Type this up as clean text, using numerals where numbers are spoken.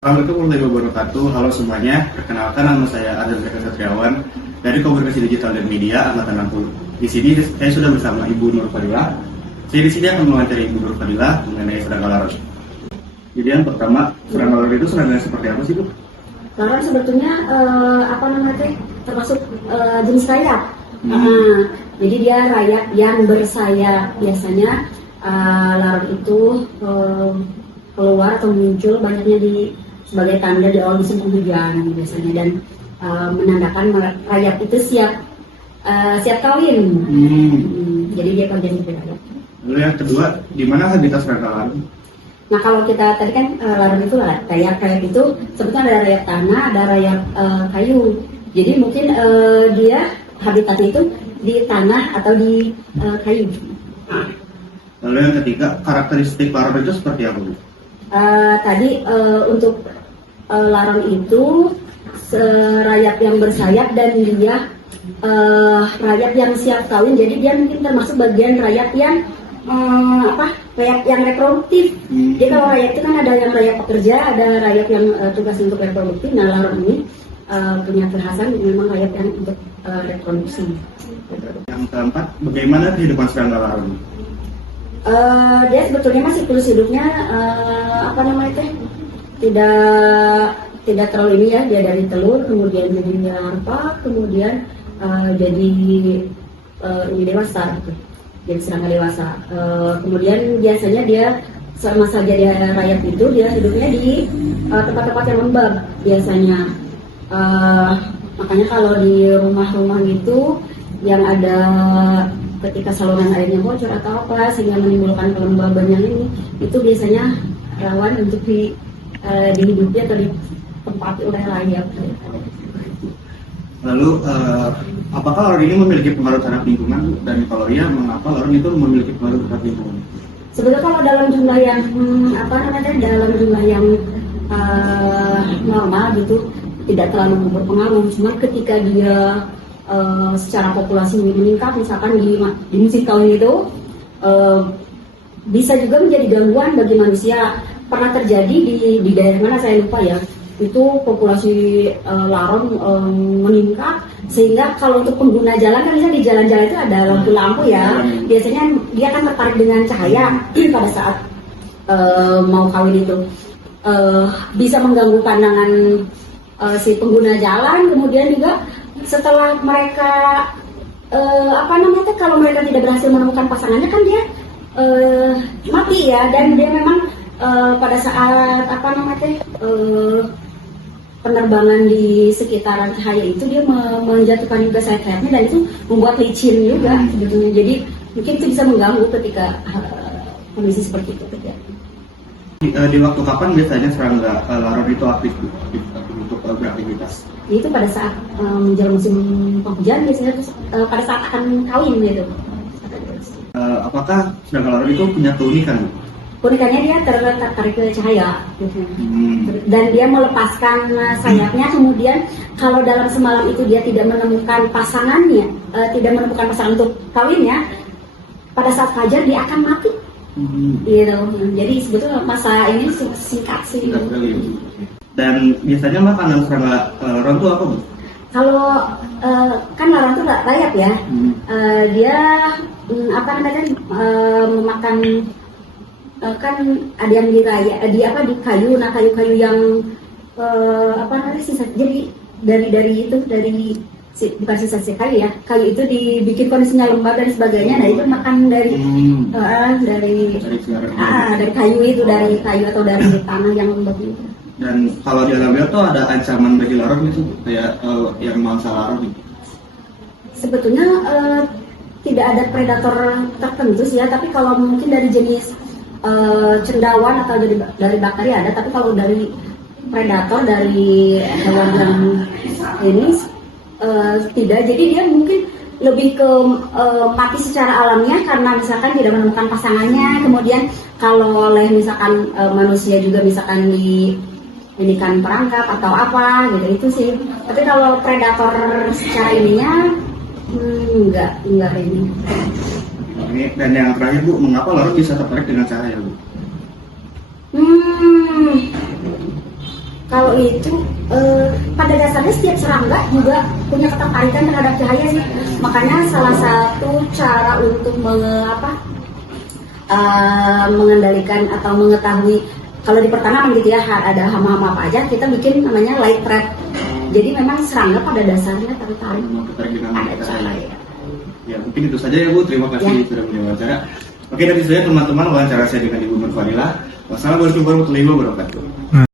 Assalamualaikum warahmatullahi wabarakatuh. Halo semuanya, perkenalkan nama saya Ardan Zaka Satriawan dari Komunikasi Digital dan Media Angkatan 60. Di sini saya sudah bersama Ibu Nur Fadilah. Saya di sini akan mewawancari Ibu Nur Fadilah mengenai serangga laron. Jadi yang pertama, serangga laron itu serangga seperti apa sih, Bu? Laron sebetulnya termasuk jenis rayap. Jadi dia rayap yang bersayap. Biasanya laron itu keluar atau muncul banyaknya sebagai tanda di awal musim penghujan biasanya, dan menandakan rayap itu siap kawin. Jadi dia kerja sebagai rayap. Lalu yang kedua, di mana habitat serangga laron? Nah, kalau kita tadi kan laron itu rayap itu sebetulnya ada rayap tanah, ada rayap kayu. Jadi mungkin dia habitatnya itu di tanah atau di kayu. Lalu yang ketiga, karakteristik laron itu seperti apa, Bu? Tadi untuk laron itu rayap yang bersayap dan dia rayap yang siap kawin. Jadi dia mungkin termasuk bagian rayap yang rayap yang reproduktif. Jadi kalau rayap itu kan ada yang rayap pekerja, ada rayap yang tugas untuk reproduktif. Nah, laron ini punya kekhasan memang rayap yang untuk reproduksi. Yang keempat, bagaimana kehidupan serangga laron? Dia sebetulnya masih siklus hidupnya tidak terlalu ini ya. Dia dari telur kemudian jadi larva, kemudian jadi ini dewasa gitu. Jadi serangga dewasa. Kemudian biasanya dia selama saja dia rayap itu dia hidupnya di tempat-tempat yang lembab biasanya. Makanya kalau di rumah-rumah gitu yang ada ketika saluran airnya bocor atau apa sehingga menimbulkan kelembaban yang ini, itu biasanya rawan untuk dihidupi atau ditempati oleh rayap. Lalu, apakah laron ini memiliki pengaruh terhadap lingkungan, dan kalau iya, mengapa laron itu memiliki pengaruh terhadap lingkungan? Sebetulnya kalau dalam jumlah yang normal gitu tidak terlalu berpengaruh. Cuma ketika dia secara populasi meningkat, misalkan di musim kawin itu bisa juga menjadi gangguan bagi manusia. Pernah terjadi di daerah mana saya lupa ya, itu populasi laron meningkat sehingga kalau untuk pengguna jalan kan misalnya di jalan-jalan itu ada lampu-lampu ya, biasanya dia akan tertarik dengan cahaya pada saat mau kawin itu, bisa mengganggu pandangan si pengguna jalan. Kemudian juga setelah mereka kalau mereka tidak berhasil menemukan pasangannya kan dia mati ya, dan dia memang pada saat penerbangan di sekitaran cahaya itu dia menjatuhkan juga sayap-sayapnya, dan itu membuat licin juga sebetulnya. Jadi mungkin itu bisa mengganggu ketika kondisi seperti itu terjadi. Di waktu kapan biasanya serangga laron itu aktif untuk beraktivitas? Itu pada saat menjelang musim penghujan biasanya, pada saat akan kawin gitu. Apakah serangga laron itu punya keunikan? Keunikannya dia tertarik ke cahaya gitu. Dan dia melepaskan sayapnya, kemudian kalau dalam semalam itu dia tidak menemukan pasangannya, tidak menemukan pasangan untuk kawinnya, pada saat fajar dia akan mati. Gitu. Jadi sebetulnya masa ini singkat sih. Dan biasanya makanan serangga laron itu apa, Bu? Kalau kan laron itu rayap ya, dia memakan kan ada yang di kayu. Nah, kayu-kayu yang sisa, jadi dari bukan sisa kayu ya, kayu itu dibikin kondisinya lembab dan sebagainya. Nah, itu makan dari kayu itu, dari kayu atau dari tanah yang lembab itu. Dan kalau di alam liar tuh ada ancaman bagi laron itu kayak yang mangsa laron gitu? Sebetulnya tidak ada predator tertentu sih ya, tapi kalau mungkin dari jenis cendawan atau dari bakteri ada, tapi kalau dari predator dari hewan yang ini tidak. Jadi dia mungkin lebih ke mati secara alamiah karena misalkan tidak menemukan pasangannya. Kemudian kalau oleh misalkan manusia juga misalkan ini kan perangkap atau apa gitu, itu sih. Tapi kalau predator secara ininya enggak ini. Dan yang terakhir, Bu, mengapa laron bisa tertarik dengan cahaya, Bu? Kalau itu pada dasarnya setiap serangga juga punya ketertarikan terhadap cahaya sih. Makanya salah satu cara untuk mengendalikan atau mengetahui kalau di pertanaman gitu ya ada hama-hama apa aja, kita bikin namanya light trap. Jadi memang serangga pada dasarnya tertarik dengan pada cahaya. Ya mungkin itu saja ya Bu, terima kasih sudah diwawancara. Oke, dari saya teman-teman, wawancara saya dengan Ibu Nurfadila. Wassalamualaikum warahmatullahi wabarakatuh.